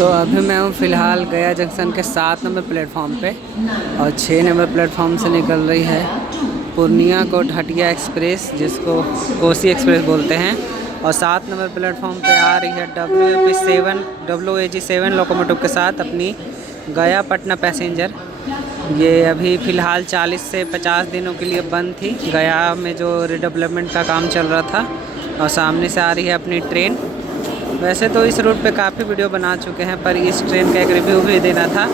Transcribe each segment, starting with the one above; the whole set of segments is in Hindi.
तो अभी मैं हूँ फ़िलहाल गया जंक्शन के 7 नंबर प्लेटफॉर्म पे और 6 नंबर प्लेटफॉर्म से निकल रही है पूर्णिया कोट हटिया एक्सप्रेस, जिसको कोसी एक्सप्रेस बोलते हैं। और 7 नंबर प्लेटफॉर्म पे आ रही है WAG7 लोकोमोटिव के साथ अपनी गया पटना पैसेंजर। ये अभी फ़िलहाल 40 से 50 दिनों के लिए बंद थी, गया में जो रिडेवलपमेंट का काम चल रहा था। और सामने से आ रही है अपनी ट्रेन। वैसे तो इस रूट पे काफ़ी वीडियो बना चुके हैं, पर इस ट्रेन का एक रिव्यू भी देना था।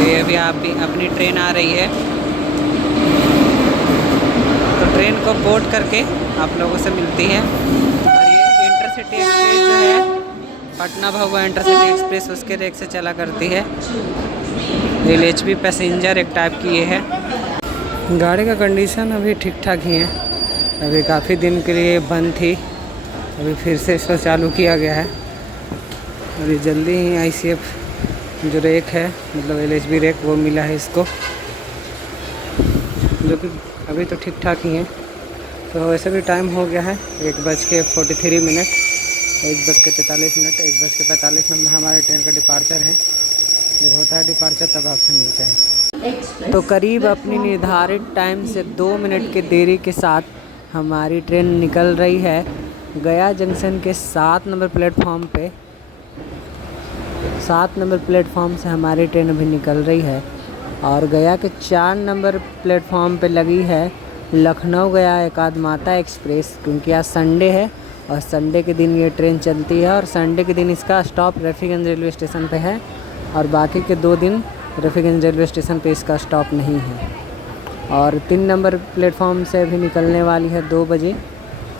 ये अभी अपनी ट्रेन आ रही है, तो ट्रेन को बोर्ड करके आप लोगों से मिलती है। और ये इंटरसिटी एक्सप्रेस जो है, पटना भभुआ इंटरसिटी एक्सप्रेस, उसके रेक से चला करती है। LHB पैसेंजर एक टाइप की ये है। गाड़ी का कंडीशन अभी ठीक ठाक ही है। अभी काफ़ी दिन के लिए बंद थी, अभी फिर से इसको चालू किया गया है। अभी जल्दी ही ICF जो रेक है, मतलब LHB रेक, वो मिला है इसको, जो कि अभी तो ठीक ठाक ही है। तो वैसे भी टाइम हो गया है 1:43, 1:43, 1:45 में हमारे ट्रेन का डिपार्चर है। जब होता है डिपार्चर तब आपसे मिलते हैं। तो करीब अपनी निर्धारित टाइम से 2 मिनट के देरी के साथ हमारी ट्रेन निकल रही है गया जंक्शन के 7 नंबर प्लेटफॉर्म पे। 7 नंबर प्लेटफॉर्म से हमारी ट्रेन अभी निकल रही है और गया के 4 नंबर प्लेटफॉर्म पे लगी है लखनऊ गया एकाधमाता एक्सप्रेस, क्योंकि आज संडे है और संडे के दिन ये ट्रेन चलती है। और संडे के दिन इसका स्टॉप रफ़ीगंज रेलवे स्टेशन पे है और बाकी के 2 दिन रफ़ीगंज रेलवे स्टेशन पे इसका स्टॉप नहीं है। और 3 नंबर प्लेटफॉर्म से अभी निकलने वाली है 2 बजे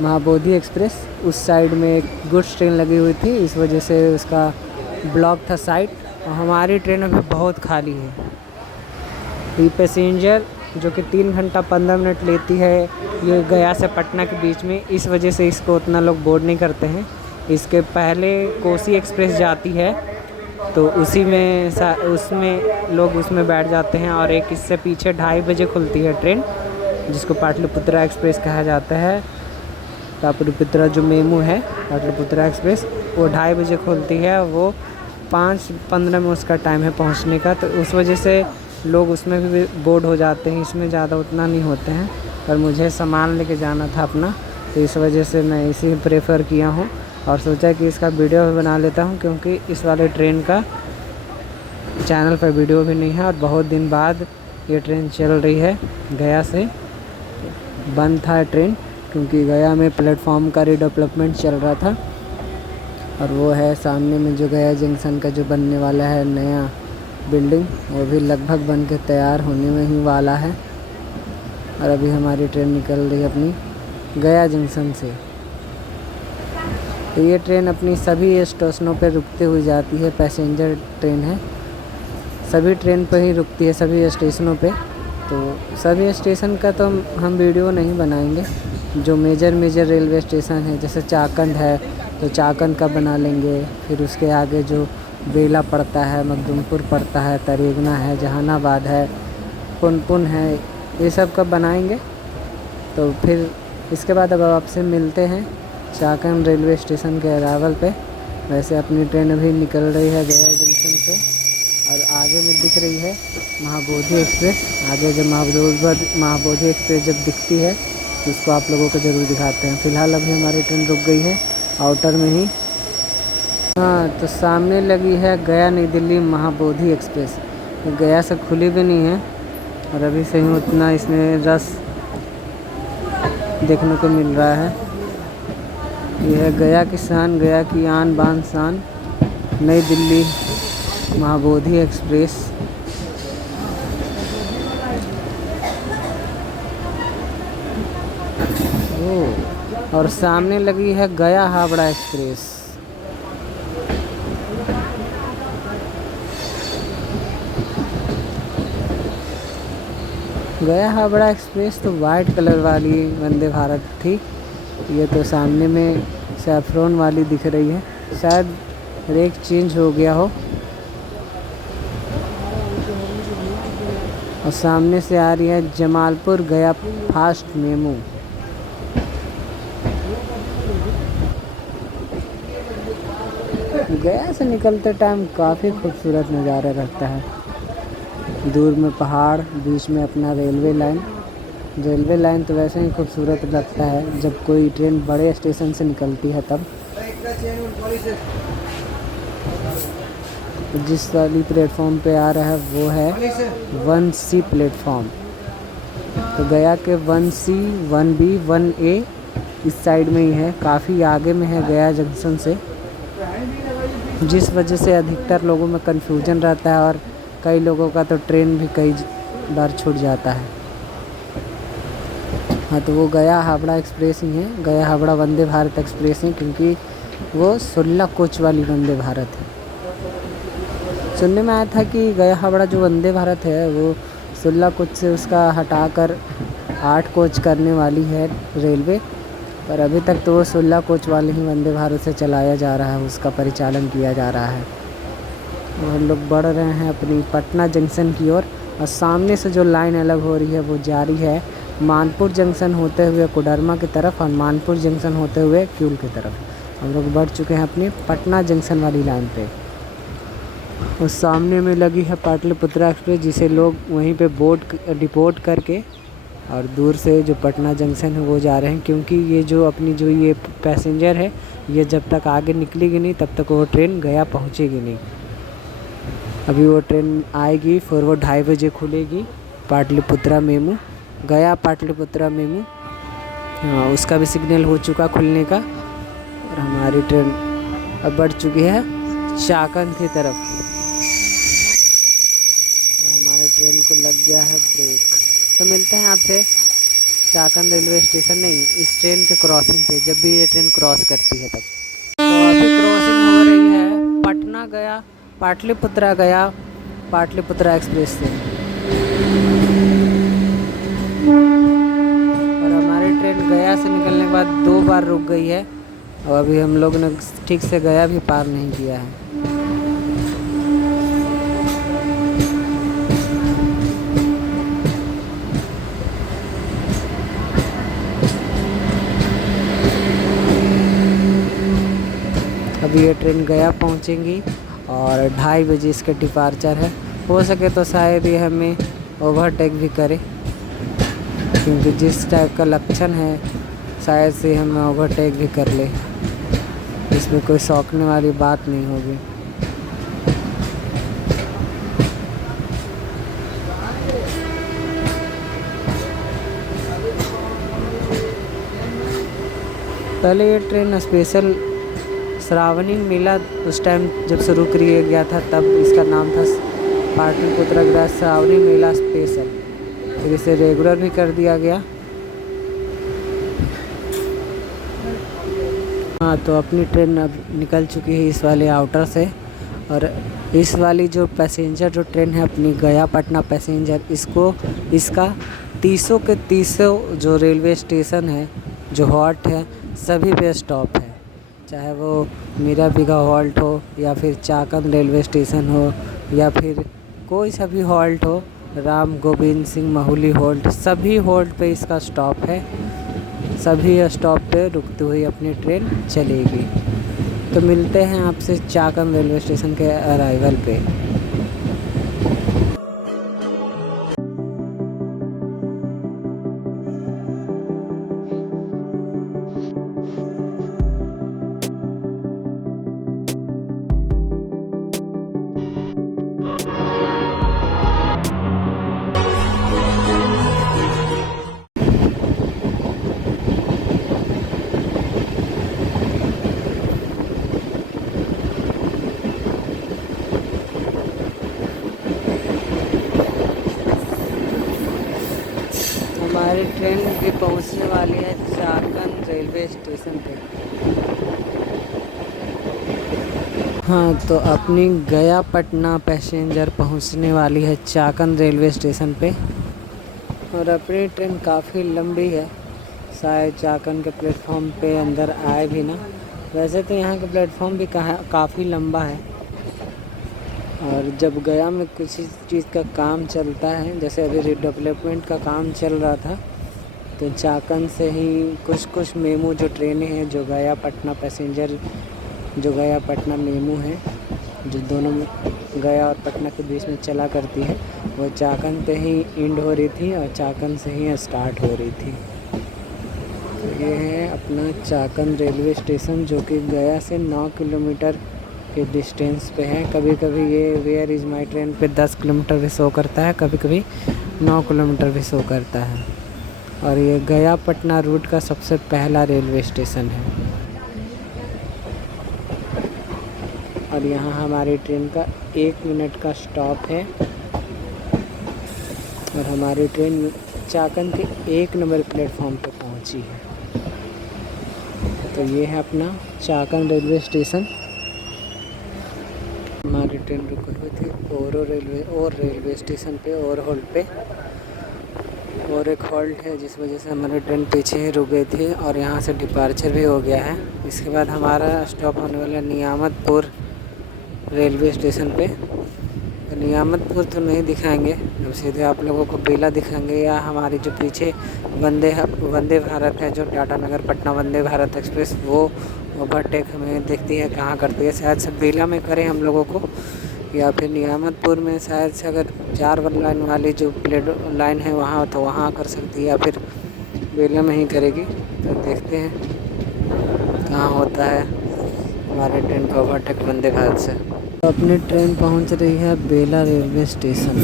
महाबोधि एक्सप्रेस। उस साइड में एक गुड्स ट्रेन लगी हुई थी, इस वजह से उसका ब्लॉक था साइड। और हमारी ट्रेन अभी बहुत खाली है। ये पैसेंजर जो कि 3 घंटा 15 मिनट लेती है ये गया से पटना के बीच में, इस वजह से इसको उतना लोग बोर्ड नहीं करते हैं। इसके पहले कोसी एक्सप्रेस जाती है तो उसमें लोग उसमें बैठ जाते हैं। और एक इससे पीछे 2:30 बजे खुलती है ट्रेन, जिसको पाटलिपुत्रा एक्सप्रेस कहा जाता है। पाटलिपुत्रा जो मेमू है, पाटलिपुत्रा एक्सप्रेस, वो 2:30 बजे खुलती है। वो 5:15 में उसका टाइम है पहुंचने का, तो उस वजह से लोग उसमें भी बोर्ड हो जाते हैं। इसमें ज़्यादा उतना नहीं होते हैं, पर मुझे सामान लेके जाना था अपना, तो इस वजह से मैं इसी प्रेफर किया हूँ और सोचा कि इसका वीडियो भी बना लेता हूँ, क्योंकि इस वाले ट्रेन का चैनल पर वीडियो भी नहीं है और बहुत दिन बाद ये ट्रेन चल रही है। गया से बंद था ट्रेन, क्योंकि गया में प्लेटफॉर्म का रिडेवलपमेंट चल रहा था। और वो है सामने में जो गया जंक्शन का जो बनने वाला है नया बिल्डिंग, वो भी लगभग बन के तैयार होने में ही वाला है। और अभी हमारी ट्रेन निकल रही है अपनी गया जंक्शन से। तो ये ट्रेन अपनी सभी स्टेशनों पर रुकते हुए जाती है, पैसेंजर ट्रेन है, सभी ट्रेन पर ही रुकती है, सभी स्टेशनों पे। तो सभी स्टेशन का तो हम वीडियो नहीं बनाएंगे। जो मेजर रेलवे स्टेशन है, जैसे चाकंद है तो चाकंद का बना लेंगे। फिर उसके आगे जो बेला पड़ता है, मखदूमपुर पड़ता है, तरेगना है, जहानाबाद है, पुनपुन है, ये सब का बनाएंगे। तो फिर इसके बाद अब आपसे मिलते हैं चाकंद रेलवे स्टेशन के अरावल पे। वैसे अपनी ट्रेन अभी निकल रही है गया जंक्शन से और आगे में दिख रही है महाबोधि एक्सप्रेस। आगे जब महाबोधि एक्सप्रेस जब दिखती है तो उसको आप लोगों को ज़रूर दिखाते हैं। फ़िलहाल अभी हमारी ट्रेन रुक गई है आउटर में ही। हाँ, तो सामने लगी है गया नई दिल्ली महाबोधि एक्सप्रेस। गया से खुली भी नहीं है और अभी से ही उतना इसमें रस देखने को मिल रहा है। यह है गया की शान, गया की आन बान शान, नई दिल्ली महाबोधि एक्सप्रेस। और सामने लगी है गया हावड़ा एक्सप्रेस। गया हावड़ा एक्सप्रेस तो वाइट कलर वाली वंदे भारत थी, ये तो सामने में सैफ्रॉन वाली दिख रही है। शायद रेक चेंज हो गया हो। और सामने से आ रही है जमालपुर गया फास्ट मेमू। गया से निकलते टाइम काफ़ी खूबसूरत नज़ारा रहता है। दूर में पहाड़, बीच में अपना रेलवे लाइन तो वैसे ही खूबसूरत लगता है जब कोई ट्रेन बड़े स्टेशन से निकलती है तब। जिस वाली प्लेटफॉर्म पे आ रहा है वो है 1C प्लेटफॉर्म। तो गया के 1C, 1B, 1A इस साइड में ही है, काफ़ी आगे में है गया जंक्शन से, जिस वजह से अधिकतर लोगों में कन्फ्यूजन रहता है और कई लोगों का तो ट्रेन भी कई बार छूट जाता है। हाँ, तो वो गया हावड़ा एक्सप्रेस ही है, गया हावड़ा वंदे भारत एक्सप्रेस ही, क्योंकि वो 16 कोच वाली वंदे भारत है। सुनने में आया था कि गया हावड़ा जो वंदे भारत है वो 16 कोच से उसका हटाकर 8 कोच करने वाली है रेलवे, पर अभी तक तो वो 16 कोच वाले ही वंदे भारत से चलाया जा रहा है, उसका परिचालन किया जा रहा है। और हम लोग बढ़ रहे हैं अपनी पटना जंक्शन की ओर, और सामने से जो लाइन अलग हो रही है वो जा रही है मानपुर जंक्शन होते हुए कोडरमा की तरफ और मानपुर जंक्शन होते हुए क्यूल की तरफ। हम लोग बढ़ चुके हैं अपनी पटना जंक्शन वाली लाइन पे। और सामने में लगी है पाटलिपुत्रा एक्सप्रेस, जिसे लोग वहीं पे डिपोर्ट करके और दूर से जो पटना जंक्शन है वो जा रहे हैं, क्योंकि ये जो अपनी जो ये पैसेंजर है ये जब तक आगे निकलेगी नहीं तब तक वो ट्रेन गया पहुंचेगी नहीं। अभी वो ट्रेन आएगी, फिर वो 2:30 बजे खुलेगी, पाटलिपुत्रा मेमू, गया पाटलिपुत्रा मेमू। हाँ, उसका भी सिग्नल हो चुका खुलने का, और हमारी ट्रेन अब बढ़ चुकी है चाकंद की तरफ। हमारे ट्रेन को लग गया है ब्रेक। तो मिलते हैं आपसे चाकंद रेलवे स्टेशन, नहीं इस ट्रेन के क्रॉसिंग पे, जब भी ये ट्रेन क्रॉस करती है तब। तो अभी क्रॉसिंग हो रही है पटना गया पाटलिपुत्रा एक्सप्रेस से, और हमारी ट्रेन गया से निकलने के बाद 2 बार रुक गई है, और अभी हम लोग ने ठीक से गया भी पार नहीं किया है। अभी ये ट्रेन गया पहुंचेंगी और 2:30 बजे इसका डिपार्चर है। हो सके तो शायद ये हमें ओवरटेक भी करे, क्योंकि जिस टाइप का लक्षण है शायद से हमें ओवरटेक भी कर ले, इसमें कोई शौकने वाली बात नहीं होगी। पहले ये ट्रेन स्पेशल श्रावणी मेला उस टाइम जब शुरू किया गया था तब इसका नाम था पाटलिपुत्रा गया श्रावणी मेला स्पेशल, फिर इसे रेगुलर भी कर दिया गया। हाँ, तो अपनी ट्रेन अब निकल चुकी है इस वाले आउटर से, और इस वाली जो पैसेंजर जो ट्रेन है अपनी गया पटना पैसेंजर, इसका 30 के 30 जो रेलवे स्टेशन है जो हॉल्ट है सभी पे स्टॉप है, चाहे वो मीरा बिघा हॉल्ट हो या फिर चाकंद रेलवे स्टेशन हो या फिर कोई सा भी हॉल्ट हो, राम गोविंद सिंह माहुली हॉल्ट, सभी हॉल्ट पे इसका स्टॉप है। सभी स्टॉप पे रुकती हुई अपनी ट्रेन चलेगी। तो मिलते हैं आपसे चाकंद रेलवे स्टेशन के अराइवल पे। हमारी ट्रेन भी पहुंचने वाली है चाकंद रेलवे स्टेशन पे। हाँ, तो अपनी गया पटना पैसेंजर पहुंचने वाली है चाकंद रेलवे स्टेशन पे, और अपनी ट्रेन काफ़ी लंबी है, शायद चाकंद के प्लेटफॉर्म पे अंदर आए भी ना। वैसे तो यहाँ का प्लेटफॉर्म भी काफ़ी लंबा है, और जब गया में कुछ चीज़ का काम चलता है, जैसे अभी रिडेवलपमेंट का काम चल रहा था, तो चाकंद से ही कुछ मेमू जो ट्रेनें हैं जो गया पटना पैसेंजर जो गया पटना मेमू है, जो दोनों गया और पटना के बीच में चला करती है, वो चाकन पे ही एंड हो रही थी और चाकन से ही स्टार्ट हो रही थी। तो ये है अपना चाकन रेलवे स्टेशन, जो कि गया से 9 किलोमीटर के डिस्टेंस पे है। कभी कभी ये वेयर इज़ माई ट्रेन पे 10 किलोमीटर भी शो करता है, कभी कभी 9 किलोमीटर भी शो करता है। और ये गया पटना रूट का सबसे पहला रेलवे स्टेशन है। और यहाँ हमारी ट्रेन का 1 मिनट का स्टॉप है और हमारी ट्रेन चाकन के 1 नंबर प्लेटफॉर्म पे पहुँची है। तो ये है अपना चाकन रेलवे स्टेशन। हमारी ट्रेन रुकी हुई थी रेलवे स्टेशन पे, ओवरहोल्ड पे, और एक हॉल्ट है जिस वजह से हमारी ट्रेन पीछे ही रुक गई थी और यहाँ से डिपार्चर भी हो गया है। इसके बाद हमारा स्टॉप होने वाला नियामतपुर रेलवे स्टेशन पे। तो नियामतपुर तो नहीं दिखाएंगे, अब सीधे आप लोगों को बेला दिखाएंगे, या हमारी जो पीछे वंदे भारत है, जो टाटा नगर पटना वंदे भारत एक्सप्रेस, वो ओवरटेक हमें देखती है कहाँ करती है। शायद से बेला में करें हम लोगों को, या फिर नियामतपुर में शायद से अगर 4 लाइन वाली जो लाइन है वहाँ, तो वहाँ कर सकती है, या फिर बेला में ही करेगी। तो देखते हैं कहाँ होता है हमारे ट्रेन का ओवरटेक वंदे भारत से। तो अपनी ट्रेन पहुँच रही है बेला रेलवे स्टेशन।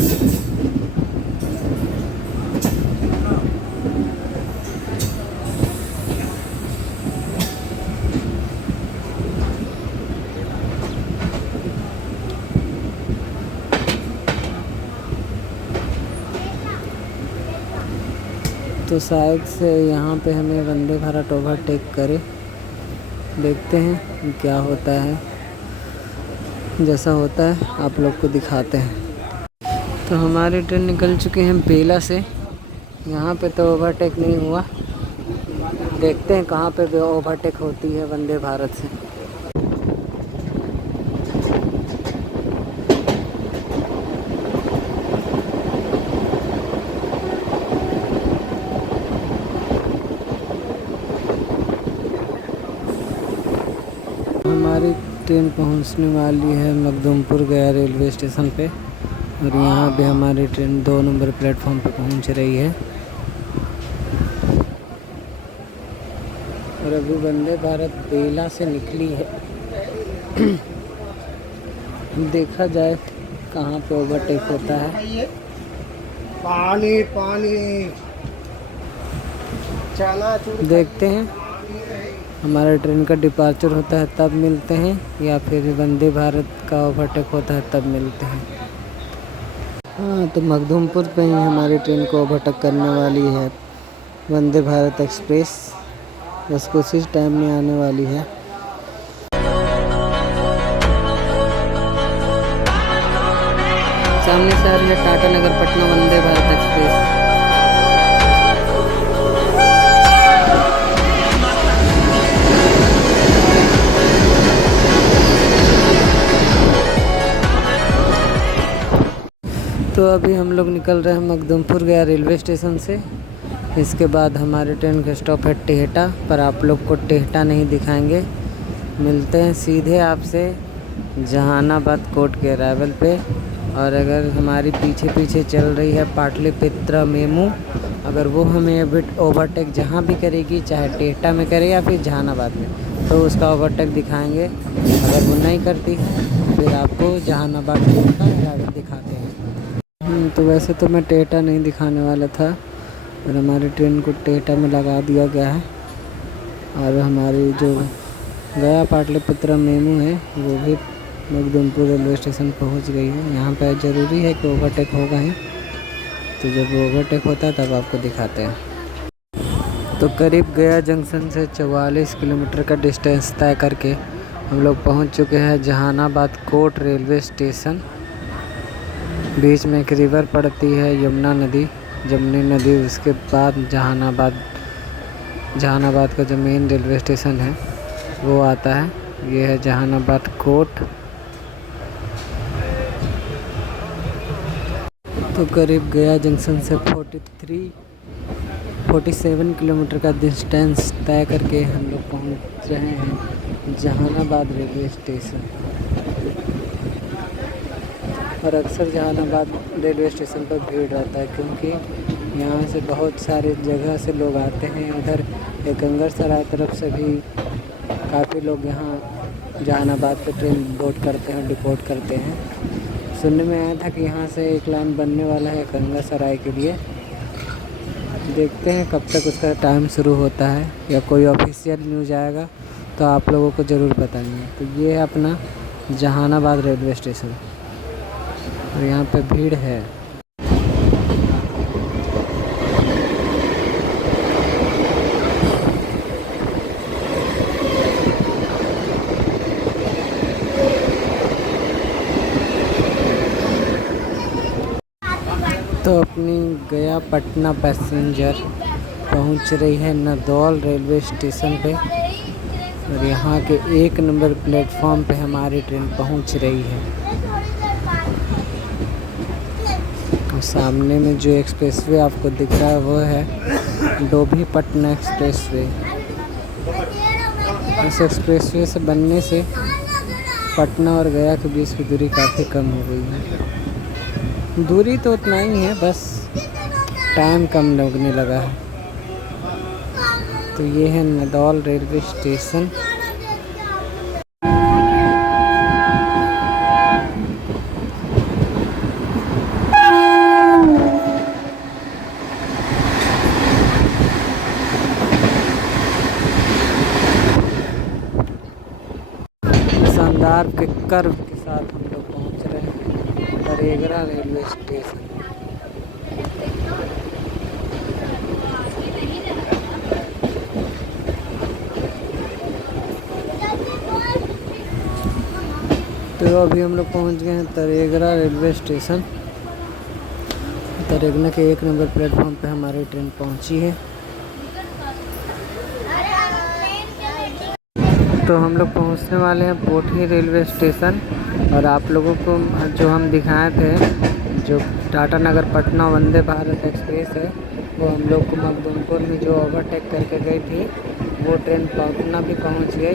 तो शायद से यहाँ पे हमें वंदे भारत ओवरटेक करे, देखते हैं क्या होता है। जैसा होता है आप लोग को दिखाते हैं। तो हमारी ट्रेन निकल चुकी है बेला से। यहाँ पे तो ओवरटेक नहीं हुआ, देखते हैं कहाँ पे ओवरटेक होती है वंदे भारत से। हमारी ट्रेन पहुंचने वाली है मखदूमपुर गया रेलवे स्टेशन पे, और यहाँ पे हमारी ट्रेन 2 नंबर प्लेटफॉर्म पे पहुंच रही है। और अभी वंदे भारत बेला से निकली है। देखा जाए कहाँ पे ओवरटेक होता है। पानी पानी देखते हैं, हमारा ट्रेन का डिपार्चर होता है तब मिलते हैं, या फिर वंदे भारत का ओवरटेक होता है तब मिलते हैं। हाँ, तो मखदूमपुर पे ही हमारी ट्रेन को ओवरटेक करने वाली है वंदे भारत एक्सप्रेस, बस कुछ ही टाइम में आने वाली है। सामने से आ रही है टाटा नगर पटना वंदे भारत एक्सप्रेस। तो अभी हम लोग निकल रहे हैं मखदूमपुर गया रेलवे स्टेशन से। इसके बाद हमारे ट्रेन का स्टॉप है टेहटा, पर आप लोग को टेहटा नहीं दिखाएंगे। मिलते हैं सीधे आपसे जहानाबाद कोर्ट के अराइवल पे। और अगर हमारी पीछे पीछे चल रही है पाटलिपुत्र मेमू, अगर वो हमें अभी ओवरटेक जहाँ भी करेगी, चाहे टेहटा में करे या फिर जहानाबाद में, तो उसका ओवरटेक दिखाएंगे। अगर वो नहीं करती फिर आपको जहानाबाद का अराइवल दिखाते हैं। तो वैसे तो मैं टेहटा नहीं दिखाने वाला था, पर हमारी ट्रेन को टेहटा में लगा दिया गया है। और हमारी जो गया पाटलिपुत्र मेमू है वो भी मखदूमपुर रेलवे स्टेशन पहुंच गई है। यहाँ पर ज़रूरी है कि ओवरटेक होगा ही, तो जब ओवरटेक होता है तब आपको दिखाते हैं। तो करीब गया जंक्शन से 44 किलोमीटर का डिस्टेंस तय करके हम लोग पहुँच चुके हैं जहानाबाद कोर्ट रेलवे स्टेशन। बीच में एक रिवर पड़ती है जमुनी नदी। उसके बाद जहानाबाद का जो मेन रेलवे स्टेशन है वो आता है। ये है जहानाबाद कोर्ट। तो करीब गया जंक्शन से 47 किलोमीटर का डिस्टेंस तय करके हम लोग पहुंच रहे हैं जहानाबाद रेलवे स्टेशन। और अक्सर जहानाबाद रेलवे स्टेशन पर भीड़ रहता है क्योंकि यहाँ से बहुत सारे जगह से लोग आते हैं। उधर एकंगरसराय तरफ से भी काफ़ी लोग यहाँ जहानाबाद पे ट्रेन बोर्ड करते हैं, डिपोर्ट करते हैं। सुनने में आया था कि यहाँ से एक लाइन बनने वाला है एकंगरसराय के लिए। देखते हैं कब तक उसका टाइम शुरू होता है या कोई ऑफिशियल न्यूज़ आएगा तो आप लोगों को ज़रूर बताएंगे। तो ये है अपना जहानाबाद रेलवे स्टेशन और यहाँ पे भीड़ है। तो अपनी गया पटना पैसेंजर पहुंच रही है नदौल रेलवे स्टेशन पे और यहाँ के 1 नंबर प्लेटफॉर्म पे हमारी ट्रेन पहुंच रही है। और सामने में जो एक्सप्रेसवे आपको दिख रहा है वो है डोभी पटना एक्सप्रेसवे। इस एक्सप्रेसवे से बनने से पटना और गया के बीच की दूरी काफ़ी कम हो गई है। दूरी तो उतना ही है, बस टाइम कम लगने लगा है। तो ये है नदौल रेलवे स्टेशन। शानदार के कर्व के साथ हम लोग पहुंच रहे हैं तरेगरा रेलवे स्टेशन। तो अभी हम लोग पहुंच गए हैं तरेगरा रेलवे स्टेशन। तरेगरा के 1 नंबर प्लेटफॉर्म पे हमारी ट्रेन पहुंची है। तो हम लोग पहुंचने वाले हैं पोठी रेलवे स्टेशन। और आप लोगों को जो हम दिखाए थे जो टाटा नगर पटना वंदे भारत एक्सप्रेस है वो हम लोग को मखदूमपुर में जो ओवरटेक करके गई थी वो ट्रेन पटना भी पहुंच गई।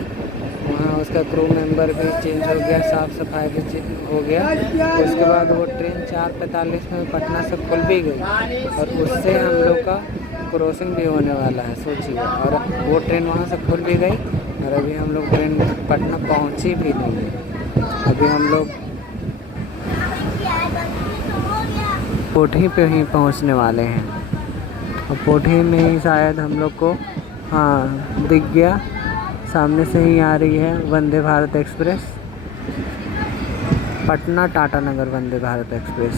वहाँ उसका क्रू मेंबर भी चेंज हो गया, साफ़ सफाई भी हो गया। उसके बाद वो ट्रेन 4:45 में पटना से खुल भी गई और उससे हम लोग का क्रॉसिंग भी होने वाला है, सोचिए। और वो ट्रेन वहाँ से खुल भी गई और अभी हम लोग ट्रेन पटना पहुँची भी नहीं है। अभी हम लोग पोठी पे ही पहुँचने वाले हैं और पोठी में ही शायद हम लोग को दिख गया, सामने से ही आ रही है वंदे भारत एक्सप्रेस, पटना टाटा नगर वंदे भारत एक्सप्रेस।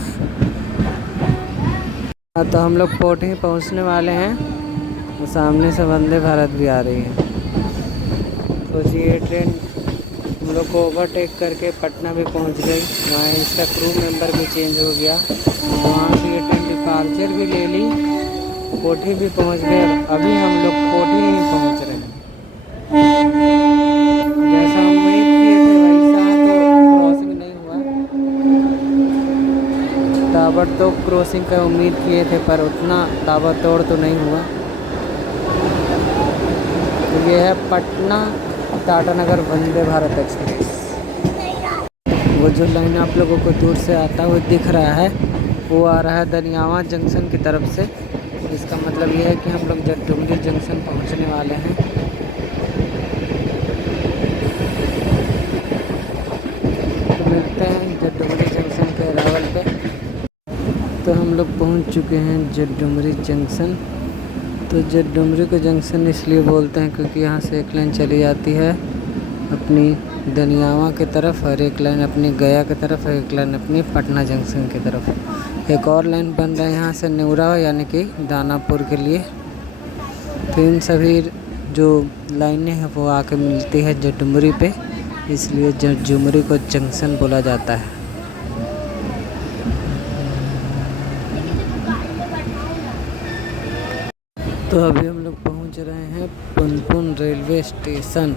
तो हम लोग पोठी पहुंचने वाले हैं और सामने से वंदे भारत भी आ रही है। तो ये ट्रेन हम लोग को ओवरटेक करके पटना भी पहुंच गई। वहाँ इसका क्रू मेंबर भी चेंज हो गया। वहाँ से ये ट्रेन डिपार्चर भी ले ली, कोठी भी पहुंच गए। अभी हम लोग कोठी ही पहुंच रहे हैं। जैसा उम्मीद किए थे वैसा तो क्रॉसिंग नहीं हुआ। ताबड़तोड़ क्रॉसिंग का उम्मीद किए थे पर उतना ताबड़तोड़ तो नहीं हुआ। तो ये है पटना टाटा नगर वंदे भारत एक्सप्रेस। वो जो लाइन आप लोगों को दूर से आता हुआ दिख रहा है वो आ रहा है दनियावा जंक्शन की तरफ से। इसका मतलब ये है कि हम लोग जगडुमरी जंक्शन पहुंचने वाले हैं। तो मिलते हैं जगडुमरी जंक्शन के अरावल पे। तो हम लोग पहुंच चुके हैं जगडुमरी जंक्शन। तो जगडुमरी को जंक्शन इसलिए बोलते हैं क्योंकि यहाँ से एक लाइन चली जाती है अपनी दनियावा की तरफ और एक लाइन अपनी गया की तरफ और एक लाइन अपनी पटना जंक्शन की तरफ। एक और लाइन बन रहा है यहाँ से नेवरा यानी कि दानापुर के लिए। तो इन सभी जो लाइनें हैं वो आके मिलती है जगडुमरी पे, इसलिए जगडुमरी को जंक्शन बोला जाता है। तो अभी हम लोग पहुँच रहे हैं पुनपुन रेलवे स्टेशन।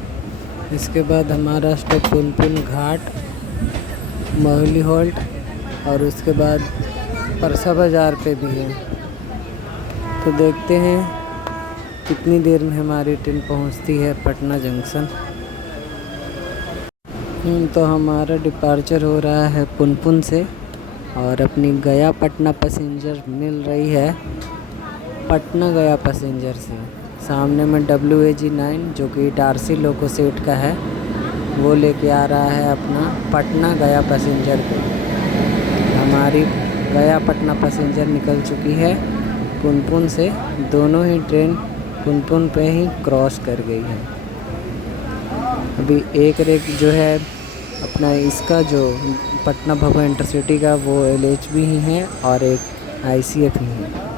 इसके बाद हमारा स्टॉप पुनपुन घाट, मोहिली हॉल्ट और उसके बाद परसा बाज़ार पे भी है। तो देखते हैं कितनी देर में हमारी ट्रेन पहुंचती है पटना जंक्शन। तो हमारा डिपार्चर हो रहा है पुनपुन से और अपनी गया पटना पैसेंजर मिल रही है पटना गया पैसेंजर से। सामने में WAG9 जो कि इटारसी लोको सेट का है, वो लेके आ रहा है अपना पटना गया पैसेंजर को। हमारी गया पटना पैसेंजर निकल चुकी है पुनपुन से। दोनों ही ट्रेन पुनपुन पे ही क्रॉस कर गई है। अभी एक रेक जो है अपना इसका जो पटना भभुआ इंटरसिटी का वो LHB ही है और एक ICF ही है।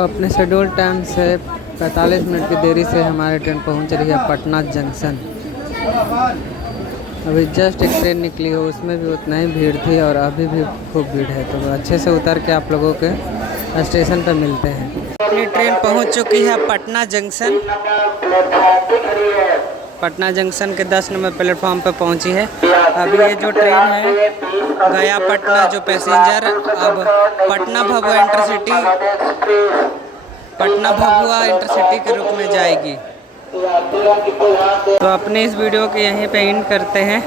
अपने शेड्यूल टाइम से 45 मिनट की देरी से हमारी ट्रेन पहुंच रही है पटना जंक्शन। अभी जस्ट एक ट्रेन निकली है, उसमें भी उतना ही भीड़ थी और अभी भी खूब भीड़ है। तो अच्छे से उतर के आप लोगों के स्टेशन पर मिलते हैं। अपनी ट्रेन पहुंच चुकी है पटना जंक्शन। पटना जंक्शन के 10 नंबर प्लेटफॉर्म पर पहुंची है। अभी ये जो ट्रेन है गया पटना जो पैसेंजर अब पटना भभुआ इंटरसिटी के रूप में जाएगी। तो अपने इस वीडियो को यहीं पे एंड करते हैं।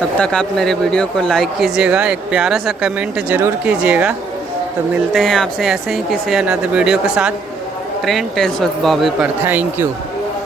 तब तक आप मेरे वीडियो को लाइक कीजिएगा, एक प्यारा सा कमेंट ज़रूर कीजिएगा। तो मिलते हैं आपसे ऐसे ही किसी अन्य वीडियो के साथ ट्रेन टेल्स विद बॉबी पर। Thank you.